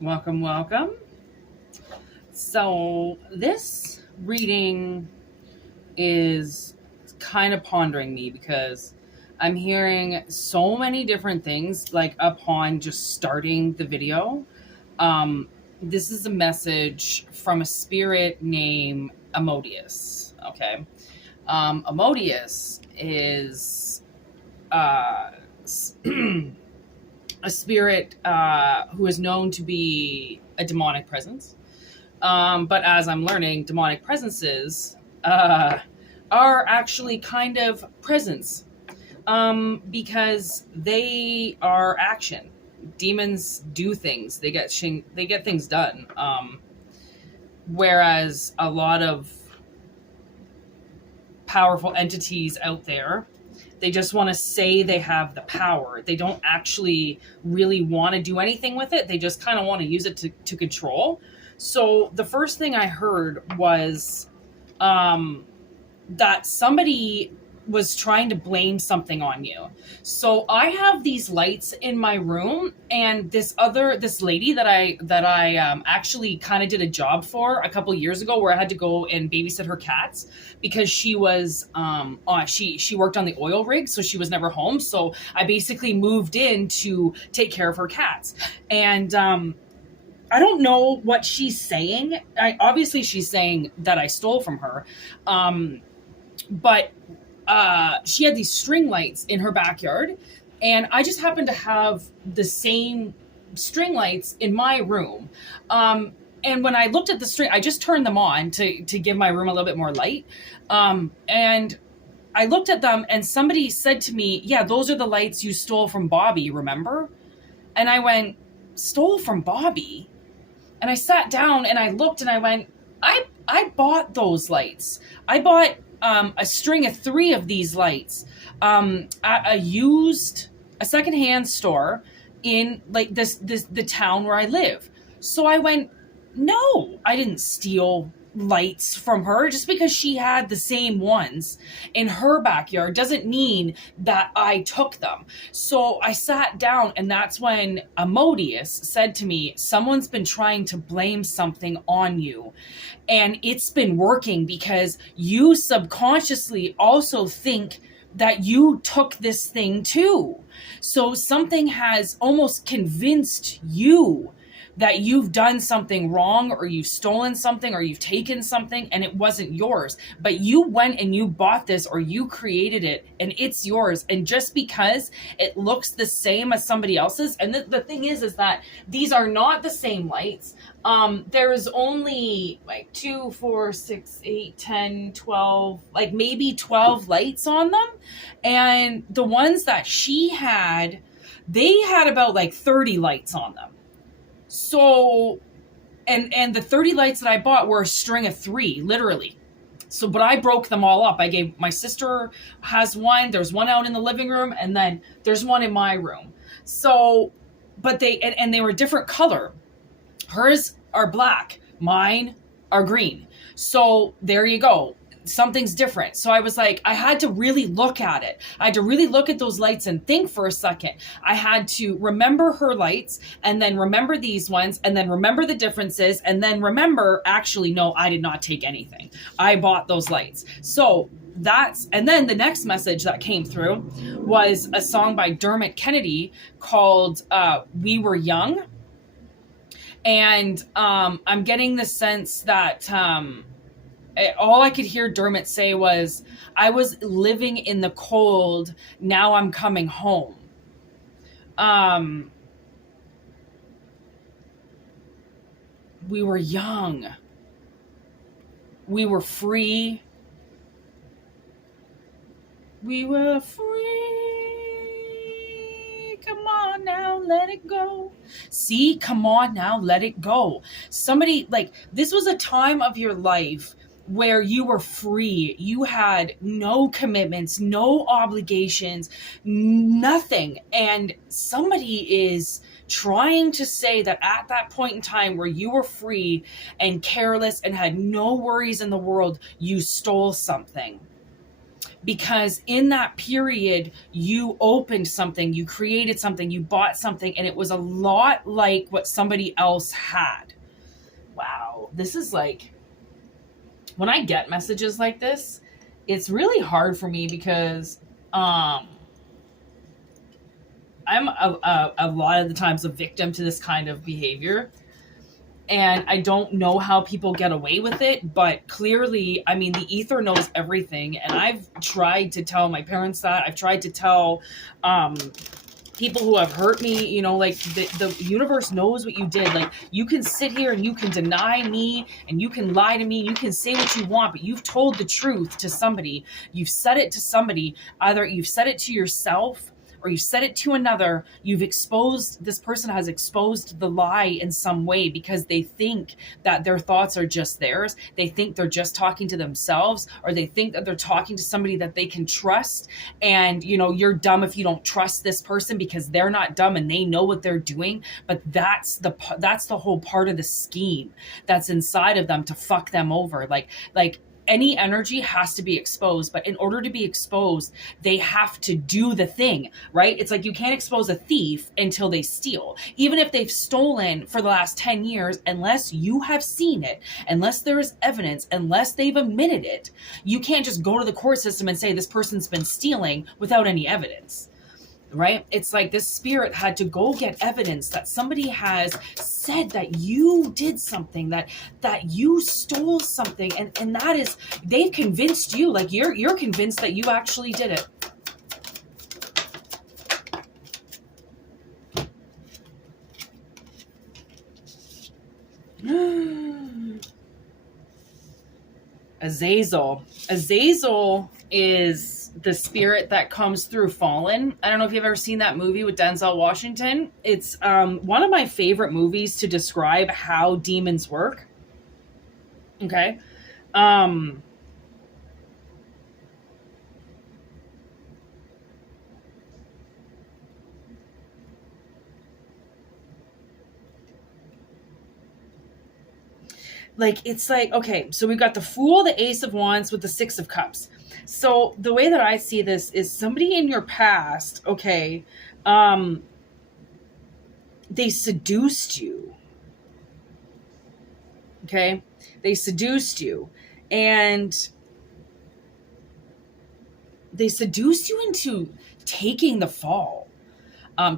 Welcome, welcome. So, this reading is kind of pondering me because I'm hearing so many different things like upon just starting the video. Um, this is a message from a spirit named Asmodeus. Okay. Asmodeus is uh, a spirit who is known to be a demonic presence. But as I'm learning, demonic presences are actually kind of presence because they are action. Demons do things. They get things done. Whereas a lot of powerful entities out there, they just want to say they have the power. They don't actually really want to do anything with it. They just kind of want to use it to control. So the first thing I heard was that somebody was trying to blame something on you. So I have these lights in my room, and this lady that I actually kind of did a job for a couple years ago, where I had to go and babysit her cats because she was she worked on the oil rig, so she was never home. So I basically moved in to take care of her cats, and I don't know what she's saying. Obviously she's saying that I stole from her, but she had these string lights in her backyard, and I just happened to have the same string lights in my room. And when I looked at the string, I just turned them on to give my room a little bit more light. And I looked at them, and somebody said to me, "Yeah, those are the lights you stole from Bobby, remember?" And I went, "Stole from Bobby?" And I sat down and I looked and I went, I bought those lights. I bought a string of 3 of these lights at a secondhand store in like the town where I live. So I went, no, I didn't steal lights from her. Just because she had the same ones in her backyard doesn't mean that I took them. So I sat down, and that's when Asmodeus said to me, "Someone's been trying to blame something on you, and it's been working because you subconsciously also think that you took this thing too. So something has almost convinced you that you've done something wrong, or you've stolen something, or you've taken something and it wasn't yours, but you went and you bought this, or you created it and it's yours. And just because it looks the same as somebody else's," and the thing is that these are not the same lights. There's only like 2, 4, 6, 8, 10, 12, like maybe 12 lights on them. And the ones that she had, they had about like 30 lights on them. So, and the 30 lights that I bought were a string of 3, literally. So, but I broke them all up. I gave, my sister has one, there's one out in the living room, and then there's one in my room. So, but and they were a different color. Hers are black, mine are green. So there you go. Something's different. So I was like, I had to really look at it. I had to really look at those lights and think for a second. I had to remember her lights, and then remember these ones, and then remember the differences, and then remember, actually, no, I did not take anything. I bought those lights. So and then the next message that came through was a song by Dermot Kennedy called "We Were Young." And I'm getting the sense that all I could hear Dermot say was, "I was living in the cold, now I'm coming home." We were young. We were free. We were free. Come on now, let it go. See, come on now, let it go. Somebody, like, this was a time of your life where you were free. You had no commitments, no obligations, nothing. And somebody is trying to say that at that point in time where you were free and careless and had no worries in the world, you stole something. because in that period you opened something, you created something, you bought something, and it was a lot like what somebody else had. Wow, this is like, when I get messages like this, it's really hard for me because I'm a lot of the times a victim to this kind of behavior. And I don't know how people get away with it, but clearly, I mean, the ether knows everything. And I've tried to tell my parents that. I've tried to tell people who have hurt me, you know, like the universe knows what you did. Like, you can sit here and you can deny me and you can lie to me. You can say what you want, but you've told the truth to somebody. You've said it to somebody. Either you've said it to yourself or you said it to another. You've exposed, this person has exposed the lie in some way because they think that their thoughts are just theirs. They think they're just talking to themselves, or they think that they're talking to somebody that they can trust. And, you know, you're dumb if you don't trust this person because they're not dumb and they know what they're doing. But that's the whole part of the scheme that's inside of them to fuck them over. Like any energy has to be exposed, but in order to be exposed, they have to do the thing, right? It's like you can't expose a thief until they steal. Even if they've stolen for the last 10 years, unless you have seen it, unless there is evidence, unless they've admitted it, you can't just go to the court system and say this person's been stealing without any evidence. Right? It's like this spirit had to go get evidence that somebody has said that you did something, that you stole something, and that is, they've convinced you, like you're convinced that you actually did it. Azazel is the spirit that comes through Fallen. I don't know if you've ever seen that movie with Denzel Washington. It's one of my favorite movies to describe how demons work. Okay. Like, it's like, okay, so we've got the Fool, the Ace of Wands with the Six of Cups. So the way that I see this is somebody in your past, okay, they seduced you. Okay? They seduced you. And they seduced you into taking the fall,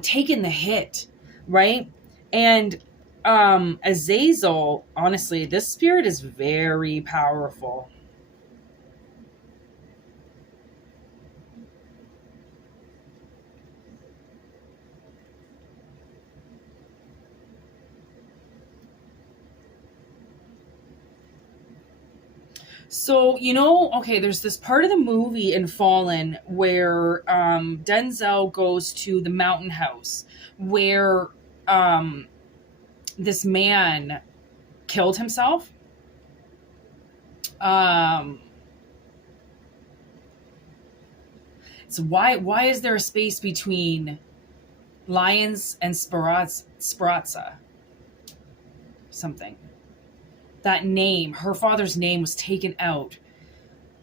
taking the hit, right? And Azazel, honestly, this spirit is very powerful. So, you know, okay, there's this part of the movie in Fallen where Denzel goes to the mountain house where this man killed himself. So why is there a space between lions and Speranza? Something. That name, her father's name, was taken out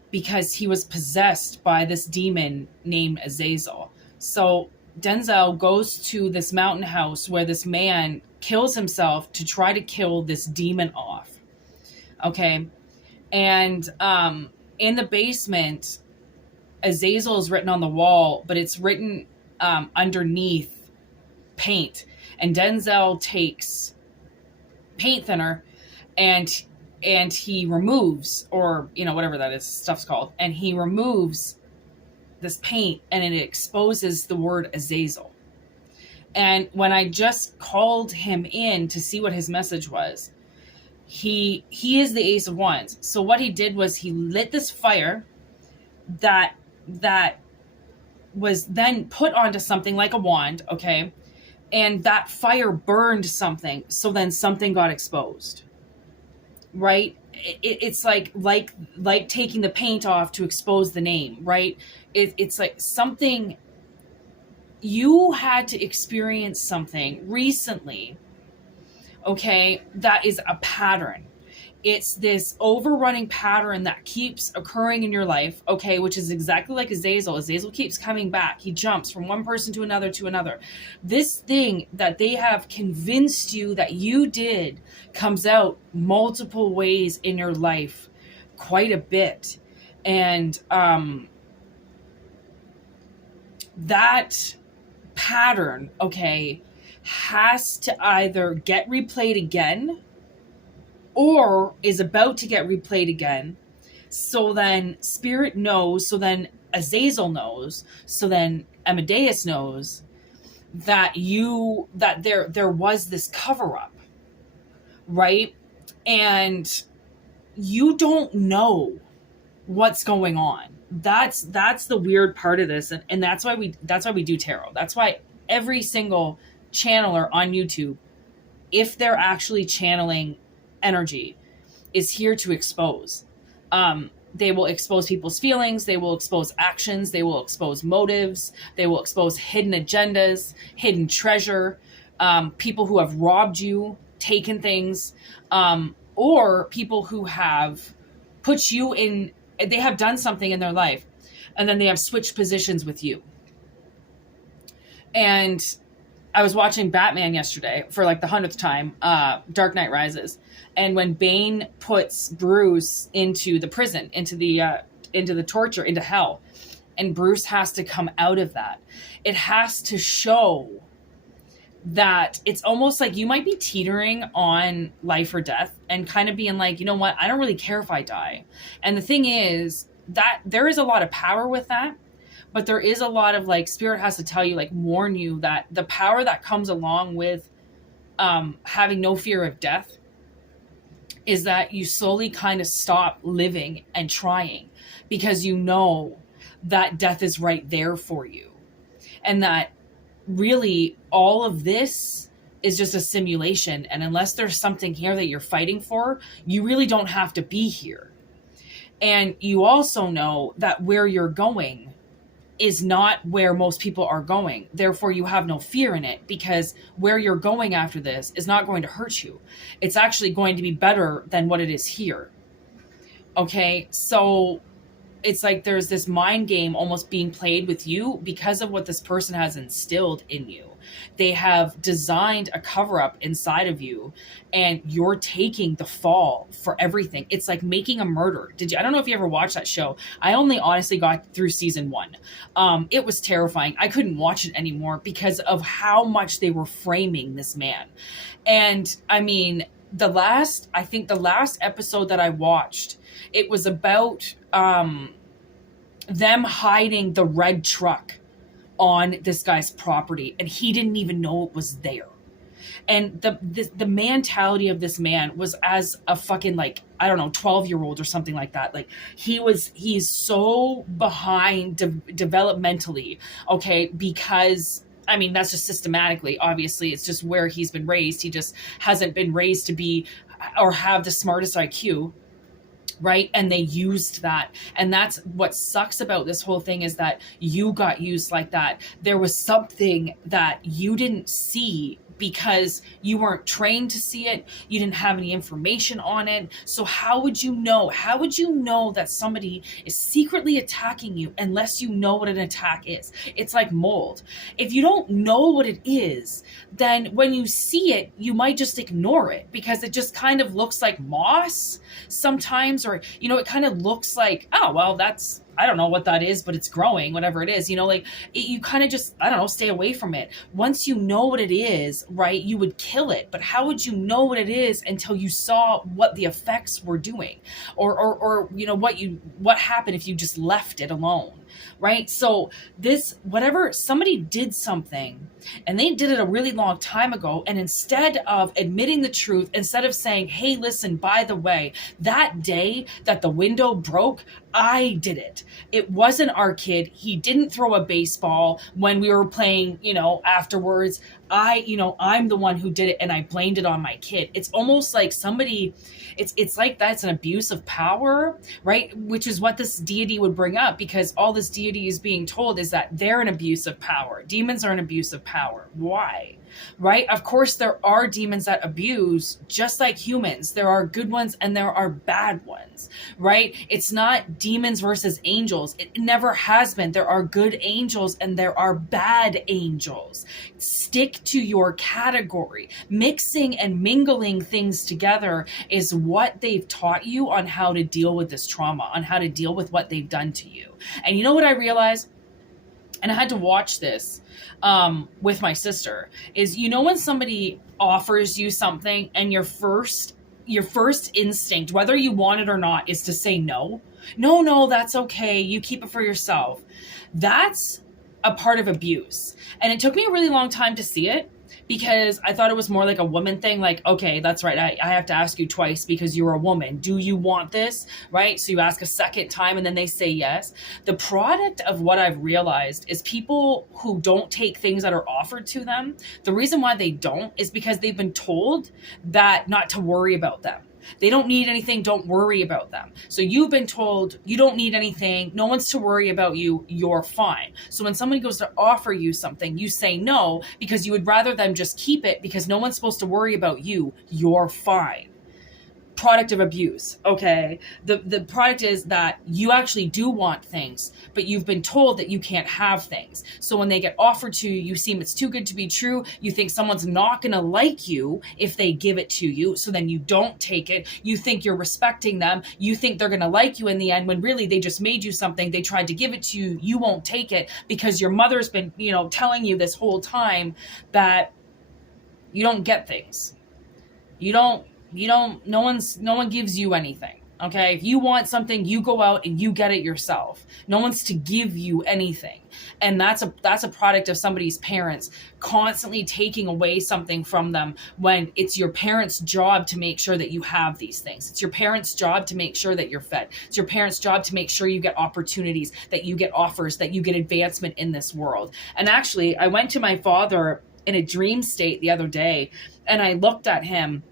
because he was possessed by this demon named Azazel. So Denzel goes to this mountain house where this man kills himself to try to kill this demon off. Okay. And in the basement, Azazel is written on the wall, but it's written underneath paint. And Denzel takes paint thinner and he removes, or, you know, whatever that is, stuff's called, and he removes this paint and it exposes the word Azazel. And when I just called him in to see what his message was, he is the Ace of Wands. So what he did was he lit this fire that was then put onto something like a wand, okay? And that fire burned something, so then something got exposed. Right? It's like taking the paint off to expose the name, right? It's like something, you had to experience something recently, okay, that is a pattern. it's this overrunning pattern that keeps occurring in your life, okay, which is exactly like Azazel. Azazel keeps coming back. He jumps from one person to another to another. This thing that they have convinced you that you did comes out multiple ways in your life, quite a bit. And that pattern, okay, has to either get replayed again or is about to get replayed again. So then Spirit knows, so then Azazel knows, so then Asmodeus knows that there was this cover up, right? And you don't know what's going on. That's the weird part of this, and that's why we do tarot. That's why every single channeler on YouTube, if they're actually channeling energy, is here to expose. They will expose people's feelings, they will expose actions, they will expose motives, they will expose hidden agendas, hidden treasure, people who have robbed you, taken things, or people who have put you in, they have done something in their life and then they have switched positions with you. And I was watching Batman yesterday for like the 100th time, Dark Knight Rises. And when Bane puts Bruce into the prison, into the torture, into hell, and Bruce has to come out of that, it has to show that it's almost like you might be teetering on life or death and kind of being like, you know what, I don't really care if I die. And the thing is that there is a lot of power with that. But there is a lot of like, Spirit has to tell you, like, warn you that the power that comes along with having no fear of death is that you slowly kind of stop living and trying because you know that death is right there for you. And that really all of this is just a simulation. And unless there's something here that you're fighting for, you really don't have to be here. And you also know that where you're going is not where most people are going. Therefore, you have no fear in it because where you're going after this is not going to hurt you. It's actually going to be better than what it is here. Okay, so it's like there's this mind game almost being played with you because of what this person has instilled in you. They have designed a cover up inside of you and you're taking the fall for everything. It's like making a murder. I don't know if you ever watched that show. I only honestly got through season 1. It was terrifying. I couldn't watch it anymore because of how much they were framing this man. And I mean, the last episode that I watched, it was about them hiding the red truck on this guy's property, and he didn't even know it was there. And the mentality of this man was as a fucking, like, I don't know, 12-year-old or something like that. Like, he's so behind developmentally, okay, because I mean, that's just systematically, obviously, it's just where he's been raised. He just hasn't been raised to be or have the smartest IQ. Right. And they used that. And that's what sucks about this whole thing, is that you got used like that. There was something that you didn't see because you weren't trained to see it. You didn't have any information on it. So how would you know? How would you know that somebody is secretly attacking you unless you know what an attack is? It's like mold. If you don't know what it is, then when you see it, you might just ignore it because it just kind of looks like moss sometimes, or, you know, it kind of looks like, oh, well, that's, I don't know what that is, but it's growing, whatever it is, you know, like you kind of just, I don't know, stay away from it. Once you know what it is, right, you would kill it. But how would you know what it is until you saw what the effects were doing, or you know, what happened if you just left it alone, right? So this, whatever, somebody did something and they did it a really long time ago. And instead of admitting the truth, instead of saying, hey, listen, by the way, that day that the window broke, I did it. It wasn't our kid. He didn't throw a baseball when we were playing, you know, afterwards. I'm the one who did it and I blamed it on my kid. It's almost like somebody, it's like that's an abuse of power, right? Which is what this deity would bring up, because all this deity is being told is that they're an abuse of power. Demons are an abuse of power. Why? Right? Of course, there are demons that abuse, just like humans. There are good ones and there are bad ones, right? It's not demons versus angels. It never has been. There are good angels and there are bad angels. Stick to your category. Mixing and mingling things together is what they've taught you on how to deal with this trauma, on how to deal with what they've done to you. And you know what I realized? And I had to watch this with my sister, is, you know, when somebody offers you something and your first instinct, whether you want it or not, is to say no, that's okay, you keep it for yourself. That's a part of abuse. And it took me a really long time to see it, because I thought it was more like a woman thing. Like, okay, that's right, I have to ask you twice because you're a woman. Do you want this? Right? So you ask a second time and then they say yes. The product of what I've realized is people who don't take things that are offered to them, the reason why they don't is because they've been told that not to worry about them. They don't need anything. Don't worry about them. So you've been told you don't need anything. No one's to worry about you. You're fine. So when somebody goes to offer you something, you say no because you would rather them just keep it because no one's supposed to worry about you. You're fine. Product of abuse. Okay. The product is that you actually do want things, but you've been told that you can't have things. So when they get offered to you, you seem it's too good to be true. You think someone's not going to like you if they give it to you. So then you don't take it. You think you're respecting them. You think they're going to like you in the end, when really they just made you something. They tried to give it to you. You won't take it because your mother's been, telling you this whole time that you don't get things. No one gives you anything. Okay. If you want something, you go out and you get it yourself. No one's to give you anything. And that's a product of somebody's parents constantly taking away something from them, when it's your parents' job to make sure that you have these things. It's your parents' job to make sure that you're fed. It's your parents' job to make sure you get opportunities, that you get offers, that you get advancement in this world. And actually, I went to my father in a dream state the other day, and I looked at him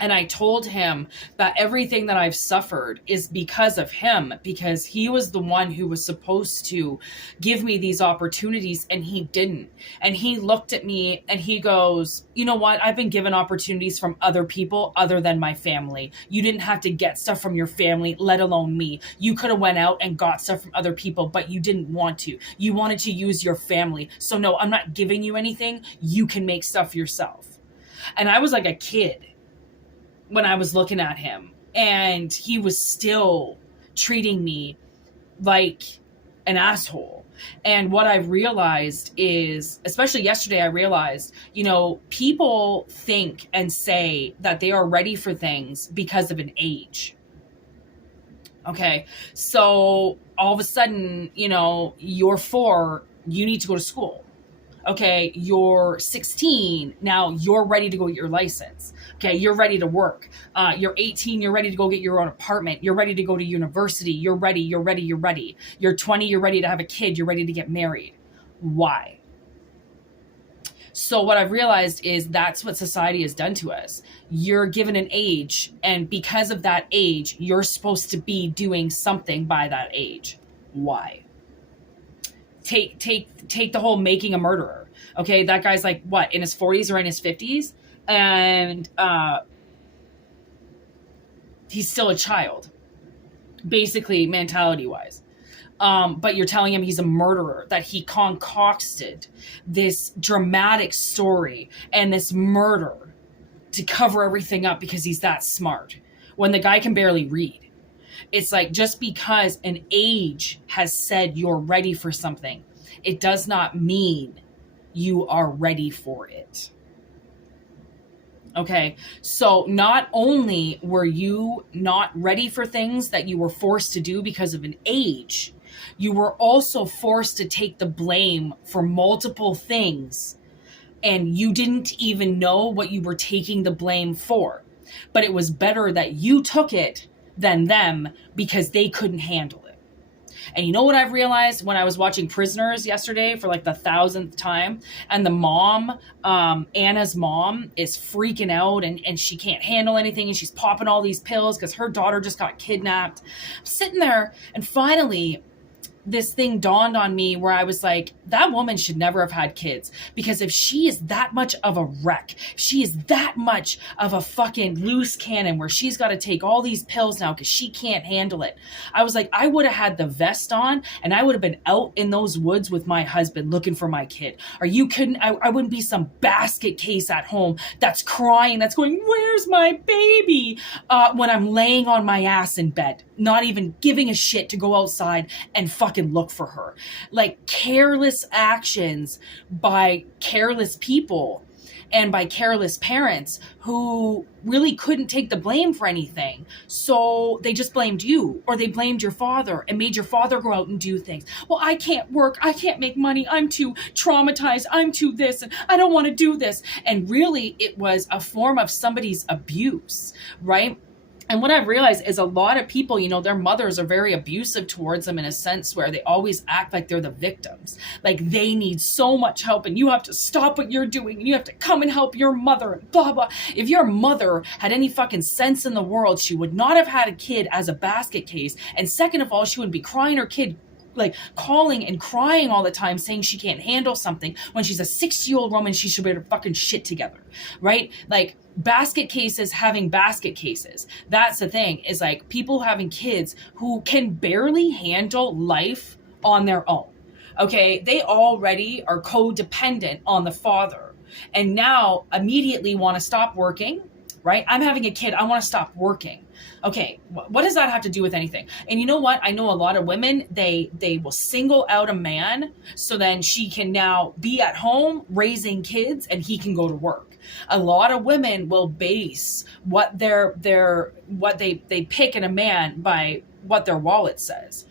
and I told him that everything that I've suffered is because of him, because he was the one who was supposed to give me these opportunities and he didn't. And he looked at me and he goes, you know what? I've been given opportunities from other people other than my family. You didn't have to get stuff from your family, let alone me. You could have went out and got stuff from other people, but you didn't want to. You wanted to use your family. So no, I'm not giving you anything. You can make stuff yourself. And I was like a kid when I was looking at him, and he was still treating me like an asshole. And what I realized is, especially yesterday, I realized, people think and say that they are ready for things because of an age. Okay. So all of a sudden, you're 4, you need to go to school. Okay, you're 16, now you're ready to go get your license. Okay, you're ready to work. You're 18, you're ready to go get your own apartment. You're ready to go to university. You're ready. You're 20, you're ready to have a kid. You're ready to get married. Why? So what I've realized is that's what society has done to us. You're given an age, and because of that age, you're supposed to be doing something by that age. Why? Take the whole making a murderer. Okay, that guy's like, what, in his 40s or in his 50s? And he's still a child, basically, mentality-wise. But you're telling him he's a murderer, that he concocted this dramatic story and this murder to cover everything up because he's that smart, when the guy can barely read. It's like, just because an age has said you're ready for something, it does not mean you are ready for it. Okay, so not only were you not ready for things that you were forced to do because of an age, you were also forced to take the blame for multiple things, and you didn't even know what you were taking the blame for. But it was better that you took it than them, because they couldn't handle it. And you know what I've realized when I was watching Prisoners yesterday for like the 1,000th time, and the mom, Anna's mom, is freaking out and she can't handle anything, and she's popping all these pills because her daughter just got kidnapped. I'm sitting there, and finally this thing dawned on me where I was like, that woman should never have had kids, because if she is that much of a wreck, if she is that much of a fucking loose cannon where she's got to take all these pills now because she can't handle it. I was like, I would have had the vest on and I would have been out in those woods with my husband looking for my kid. Are you kidding? I wouldn't be some basket case at home that's crying, that's going, where's my baby? When I'm laying on my ass in bed, not even giving a shit to go outside and fucking look for her. Like, careless actions by careless people and by careless parents who really couldn't take the blame for anything. So they just blamed you, or they blamed your father and made your father go out and do things. Well, I can't work. I can't make money. I'm too traumatized. I'm too this, and I don't want to do this. And really, it was a form of somebody's abuse, right? And what I've realized is a lot of people, you know, their mothers are very abusive towards them in a sense where they always act like they're the victims. Like they need so much help and you have to stop what you're doing and you have to come and help your mother and blah, blah. If your mother had any fucking sense in the world, she would not have had a kid as a basket case. And second of all, she wouldn't be crying her kid, like calling and crying all the time saying she can't handle something when she's a 60-year-old woman. She should be her fucking shit together, right? Like basket cases having basket cases. That's the thing, is like people having kids who can barely handle life on their own. Okay, they already are codependent on the father and now immediately want to stop working, right? I'm having a kid, I want to stop working. Okay, what does that have to do with anything? And you know what? I know a lot of women, they will single out a man so then she can now be at home raising kids and he can go to work. A lot of women will base what they pick in a man by what their wallet says.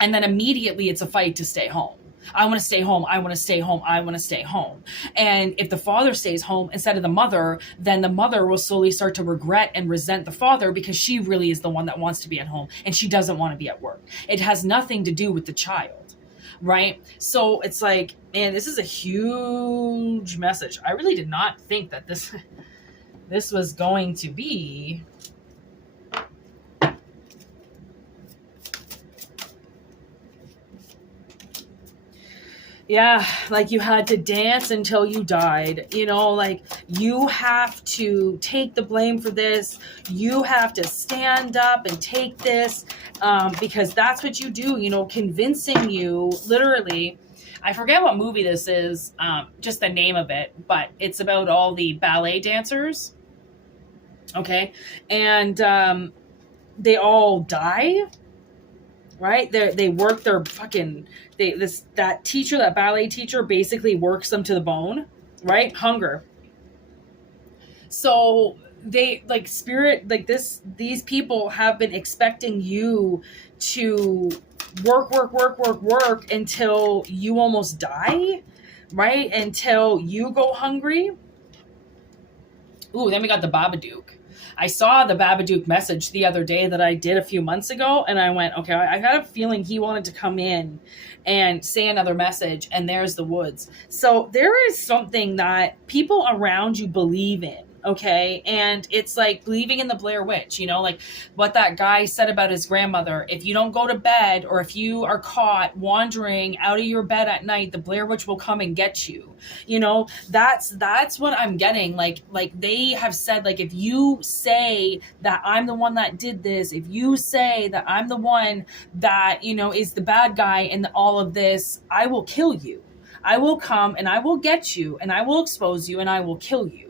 And then immediately it's a fight to stay home. I want to stay home. I want to stay home. I want to stay home. And if the father stays home instead of the mother, then the mother will slowly start to regret and resent the father because she really is the one that wants to be at home and she doesn't want to be at work. It has nothing to do with the child, right? So it's like, man, this is a huge message. I really did not think that this was going to be... Yeah, like you had to dance until you died, you know, like you have to take the blame for this. You have to stand up and take this because that's what you do, you know, convincing you literally. I forget what movie this is, just the name of it, but it's about all the ballet dancers. Okay. And they all die. Right? They work their fucking, that teacher, that ballet teacher basically works them to the bone, right? Hunger. So they like spirit, like these people have been expecting you to work until you almost die, right? Until you go hungry. Ooh, then we got the Babadook. I saw the Babadook message the other day that I did a few months ago, and I went, okay, I got a feeling he wanted to come in and say another message, and there's the woods. So there is something that people around you believe in, okay? And it's like believing in the Blair Witch, you know, like what that guy said about his grandmother. If you don't go to bed, or if you are caught wandering out of your bed at night, the Blair Witch will come and get you. You know, that's what I'm getting. Like they have said, like, if you say that I'm the one that did this, if you say that I'm the one that, you know, is the bad guy in all of this, I will kill you. I will come and I will get you and I will expose you and I will kill you.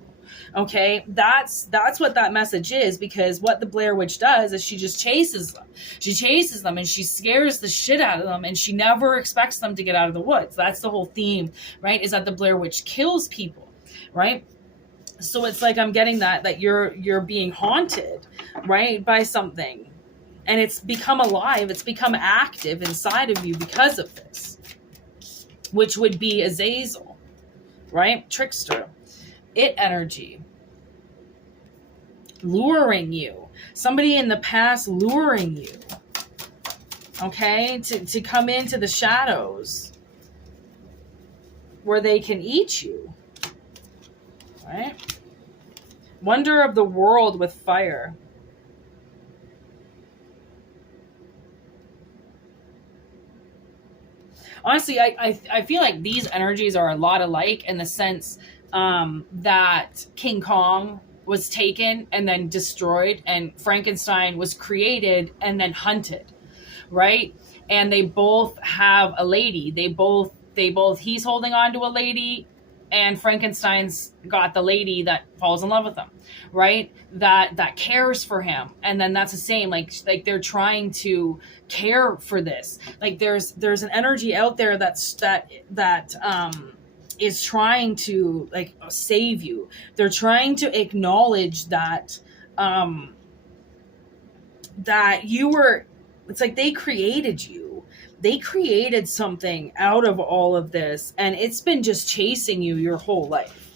Okay, that's what that message is, because what the Blair Witch does is she just chases them. She chases them and she scares the shit out of them, and she never expects them to get out of the woods. That's the whole theme, right? Is that the Blair Witch kills people, right? So it's like I'm getting that you're being haunted, right, by something, and it's become alive. It's become active inside of you because of this, which would be Azazel, right? Trickster. It energy. Luring you. Somebody in the past luring you. Okay? To come into the shadows where they can eat you. Right? Wonder of the world with fire. Honestly, I feel like these energies are a lot alike in the sense that King Kong was taken and then destroyed, and Frankenstein was created and then hunted, right? And they both have a lady. They both he's holding on to a lady, and Frankenstein's got the lady that falls in love with him, right? That cares for him. And then that's the same, like they're trying to care for this. Like there's an energy out there that is trying to like save you. They're trying to acknowledge that you were, it's like they created you. They created something out of all of this, and it's been just chasing you your whole life.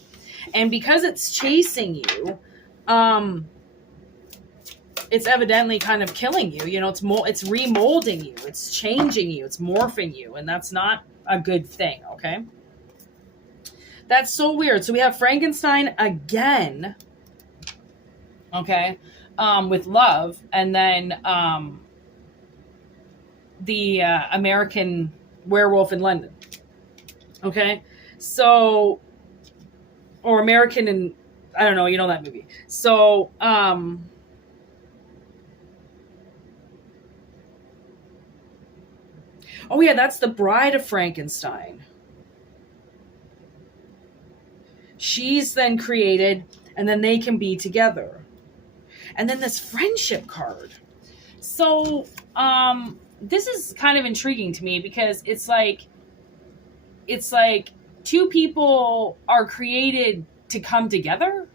And because it's chasing you, it's evidently kind of killing you. You know, it's remolding you, it's changing you, it's morphing you, and that's not a good thing, okay? That's so weird. So we have Frankenstein again, okay, with love, and then the American Werewolf in London. Okay, so, or American and I don't know, you know that movie. So oh yeah, that's the Bride of Frankenstein. She's then created, and then they can be together. And then this friendship card. So this is kind of intriguing to me, because it's like two people are created to come together,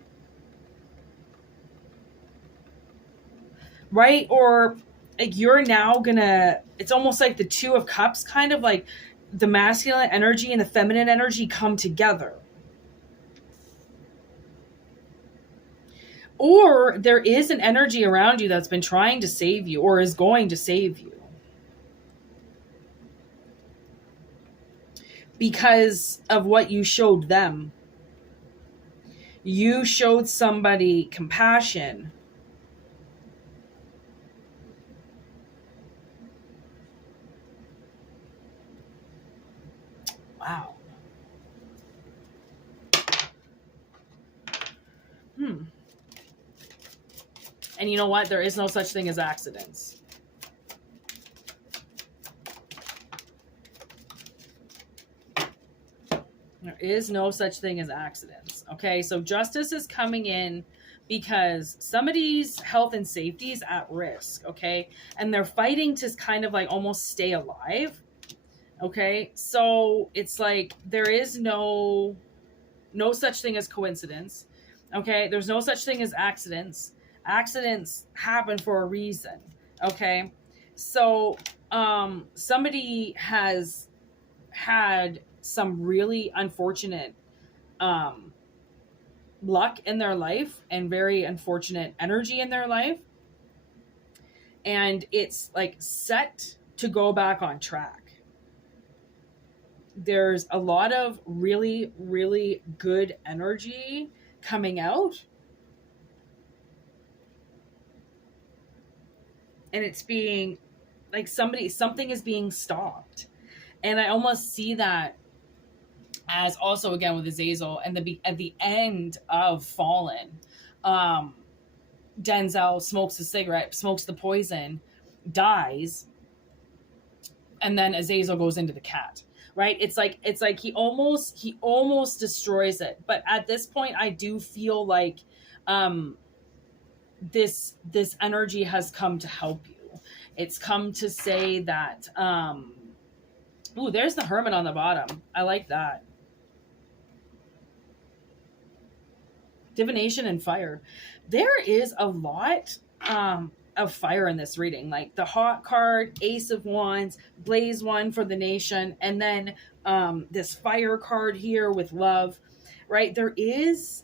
right? Or like you're now gonna, it's almost like the Two of Cups, kind of like the masculine energy and the feminine energy come together. Or there is an energy around you that's been trying to save you, or is going to save you, because of what you showed them. You showed somebody compassion. Wow. And you know what? There is no such thing as accidents. There is no such thing as accidents. Okay, so justice is coming in because somebody's health and safety is at risk, okay? And they're fighting to kind of like almost stay alive, okay? So it's like there is no such thing as coincidence, okay? There's no such thing as accidents. Accidents happen for a reason, okay? So somebody has had some really unfortunate luck in their life and very unfortunate energy in their life, and it's like set to go back on track. There's a lot of really, really good energy coming out, and it's being like something is being stopped. And I almost see that as also again with Azazel, and at the end of Fallen, Denzel smokes a cigarette, smokes the poison, dies, and then Azazel goes into the cat, right? It's like he almost destroys it. But at this point, I do feel like this energy has come to help you. It's come to say that ooh, there's the Hermit on the bottom. I like that. Divination and fire. There is a lot of fire in this reading. Like the Hot card, Ace of Wands, Blaze one for the nation, and then this fire card here with love, right? There is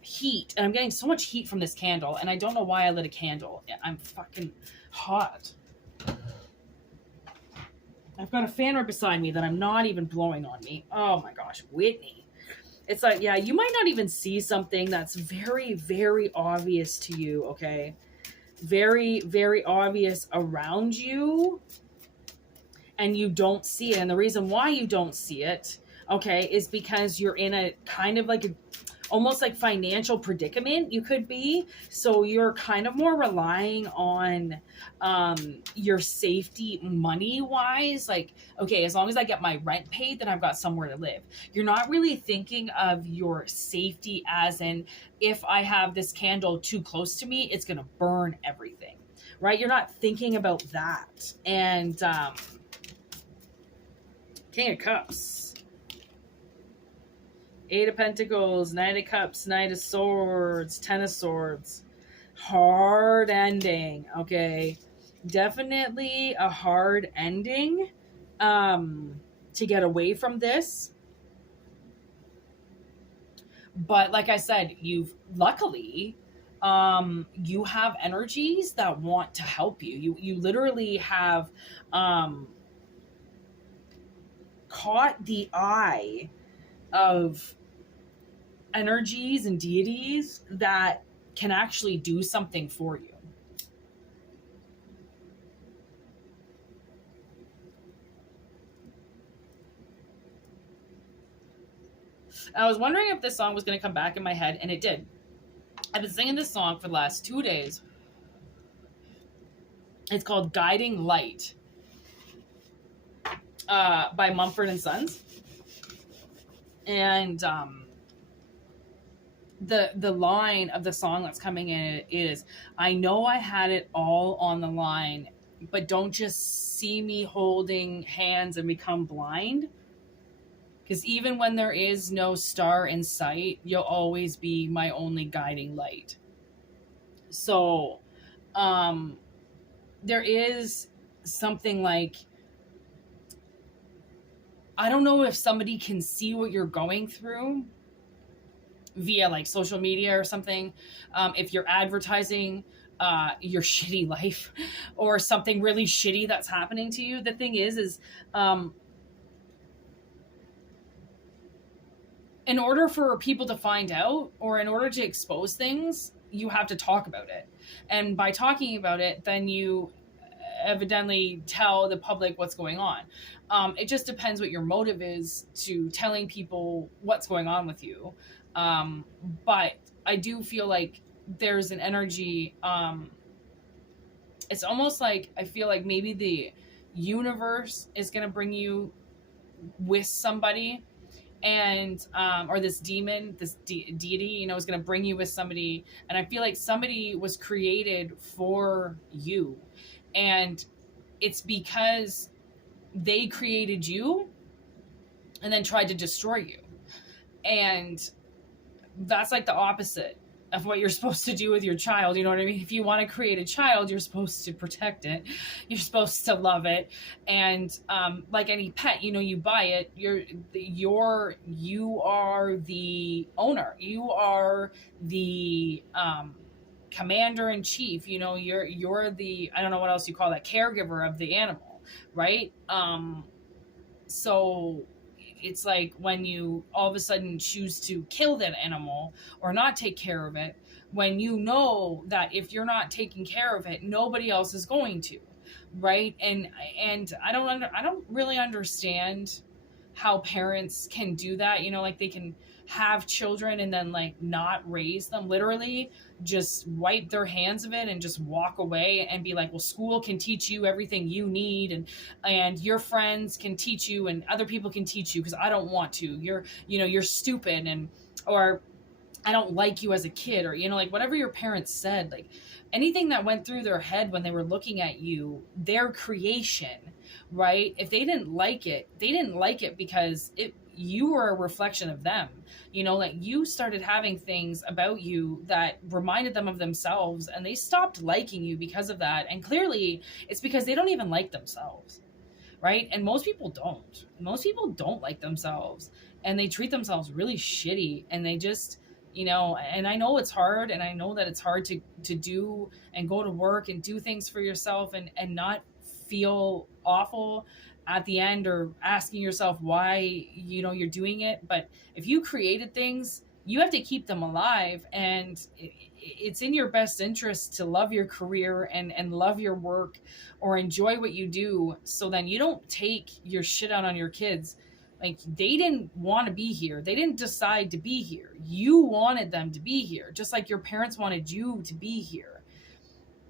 heat, and I'm getting so much heat from this candle, and I don't know why I lit a candle. I'm fucking hot. I've got a fan right beside me that I'm not even blowing on me. Oh my gosh, Whitney. It's like, yeah, you might not even see something that's very, very obvious to you, okay? Very, very obvious around you. and you don't see it. And the reason why you don't see it, okay, is because you're in a kind of like a almost like financial predicament you could be. So you're kind of more relying on your safety money wise. Like, okay, as long as I get my rent paid, then I've got somewhere to live. You're not really thinking of your safety as in, if I have this candle too close to me, it's going to burn everything, right? You're not thinking about that. And King of Cups, Eight of Pentacles, Knight of Cups, Knight of Swords, Ten of Swords. Hard ending, okay? Definitely a hard ending to get away from this. But like I said, luckily, you have energies that want to help you. You literally have caught the eye of energies and deities that can actually do something for you. I was wondering if this song was going to come back in my head, and it did. I've been singing this song for the last 2 days. It's called Guiding Light by Mumford & Sons. And the line of the song that's coming in is, I know I had it all on the line, but don't just see me holding hands and become blind. Because even when there is no star in sight, you'll always be my only guiding light. So there is something like, I don't know if somebody can see what you're going through via like social media or something. If you're advertising your shitty life or something really shitty that's happening to you. The thing is in order for people to find out, or in order to expose things, you have to talk about it. And by talking about it, then you evidently tell the public what's going on. It just depends what your motive is to telling people what's going on with you. But I do feel like there's an energy. It's almost like, I feel like maybe the universe is going to bring you with somebody, and or this demon, this deity, is going to bring you with somebody. And I feel like somebody was created for you, and it's because they created you and then tried to destroy you. And that's like the opposite of what you're supposed to do with your child. You know what I mean? If you want to create a child, you're supposed to protect it. You're supposed to love it. And like any pet, you buy it. You are the owner. You are the commander in chief. You're the, I don't know what else you call that, caregiver of the animal, right? So it's like when you all of a sudden choose to kill that animal or not take care of it, when you know that if you're not taking care of it, nobody else is going to, right? And I don't really understand how parents can do that. Like they can have children and then like not raise them, literally just wipe their hands of it and just walk away and be like, well, school can teach you everything you need, and your friends can teach you and other people can teach you, because I don't want to. You're stupid, and or I don't like you as a kid, or like whatever your parents said, like anything that went through their head when they were looking at you, their creation, right? If they didn't like it, they didn't like it because you were a reflection of them. Like you started having things about you that reminded them of themselves, and they stopped liking you because of that. And clearly it's because they don't even like themselves, right? And most people don't like themselves, and they treat themselves really shitty, and they just, and I know it's hard, and I know that it's hard to do and go to work and do things for yourself and not feel awful at the end, or asking yourself why you're doing it. But if you created things, you have to keep them alive, and it's in your best interest to love your career and love your work or enjoy what you do, so then you don't take your shit out on your kids. Like, they didn't want to be here, they didn't decide to be here, you wanted them to be here, just like your parents wanted you to be here.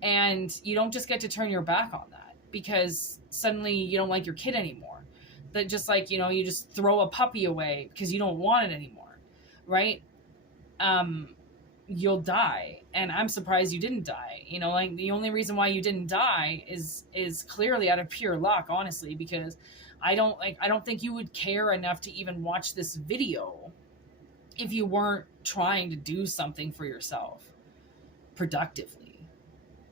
And you don't just get to turn your back on that because suddenly you don't like your kid anymore. That just like, you just throw a puppy away because you don't want it anymore, right? You'll die. And I'm surprised you didn't die. Like, the only reason why you didn't die is clearly out of pure luck, honestly, because I don't think you would care enough to even watch this video if you weren't trying to do something for yourself productively,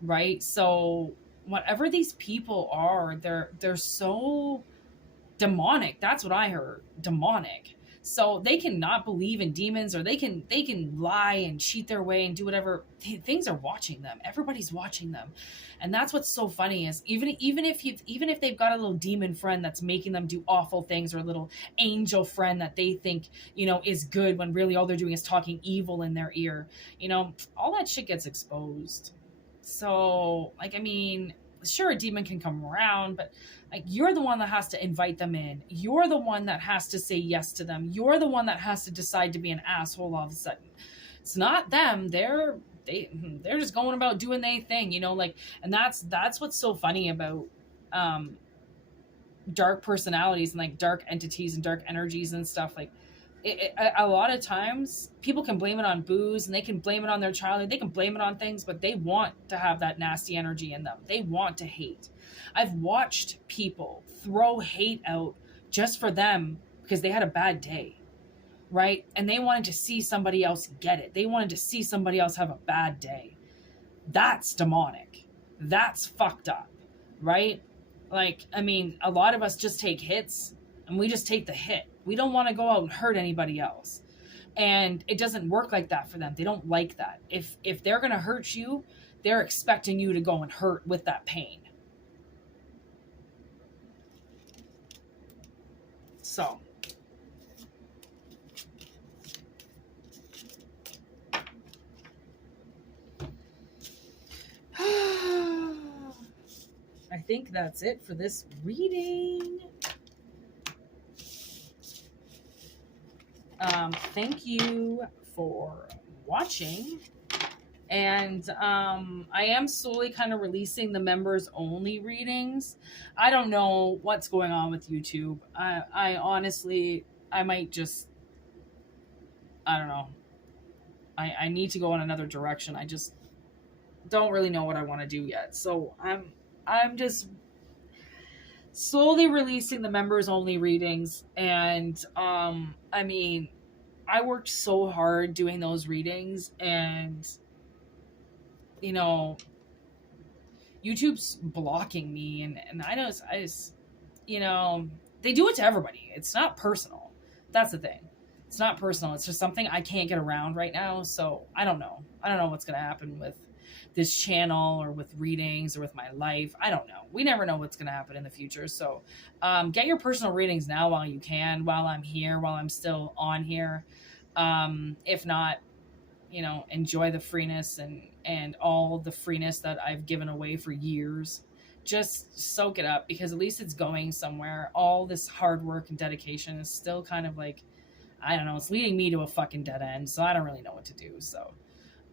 right? So whatever these people are, they're so demonic. That's what I heard, demonic. So they cannot believe in demons, or they can lie and cheat their way and do whatever. Things are watching them. Everybody's watching them. And that's what's so funny is even if they've got a little demon friend that's making them do awful things, or a little angel friend that they think, is good, when really all they're doing is talking evil in their ear, all that shit gets exposed. So, like, I mean, sure, a demon can come around, but like, you're the one that has to invite them in. You're the one that has to say yes to them. You're the one that has to decide to be an asshole all of a sudden. It's not them. They're just going about doing their thing, like, and that's what's so funny about dark personalities and like dark entities and dark energies and stuff. Like, a lot of times people can blame it on booze, and they can blame it on their childhood, they can blame it on things, but they want to have that nasty energy in them. They want to hate. I've watched people throw hate out just for them because they had a bad day, right? And they wanted to see somebody else get it. They wanted to see somebody else have a bad day. That's demonic. That's fucked up, right? Like, I mean, a lot of us just take hits, and we just take the hit. We don't want to go out and hurt anybody else. And it doesn't work like that for them. They don't like that. If they're going to hurt you, they're expecting you to go and hurt with that pain. So, I think that's it for this reading. Thank you for watching. And I am slowly kind of releasing the members only readings. I don't know what's going on with YouTube. I honestly, I might just, I don't know. I need to go in another direction. I just don't really know what I want to do yet. So I'm just slowly releasing the members only readings. And I mean, I worked so hard doing those readings, and YouTube's blocking me, and I just they do it to everybody. It's not personal. That's the thing. It's not personal. It's just something I can't get around right now. So I don't know what's going to happen with this channel, or with readings, or with my life. I don't know. We never know what's going to happen in the future. So get your personal readings now while you can, while I'm here, while I'm still on here. If not, enjoy the freeness and all the freeness that I've given away for years. Just soak it up, because at least it's going somewhere. All this hard work and dedication is still kind of like, I don't know, it's leading me to a fucking dead end. So I don't really know what to do. So,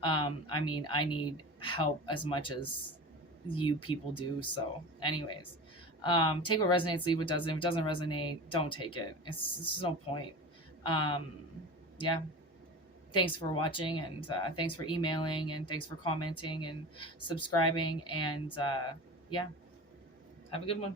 I mean, I need help as much as you people do. So anyways, take what resonates, leave what doesn't. If it doesn't resonate, don't take it. It's no point. Yeah. Thanks for watching, and thanks for emailing, and thanks for commenting and subscribing, and yeah, have a good one.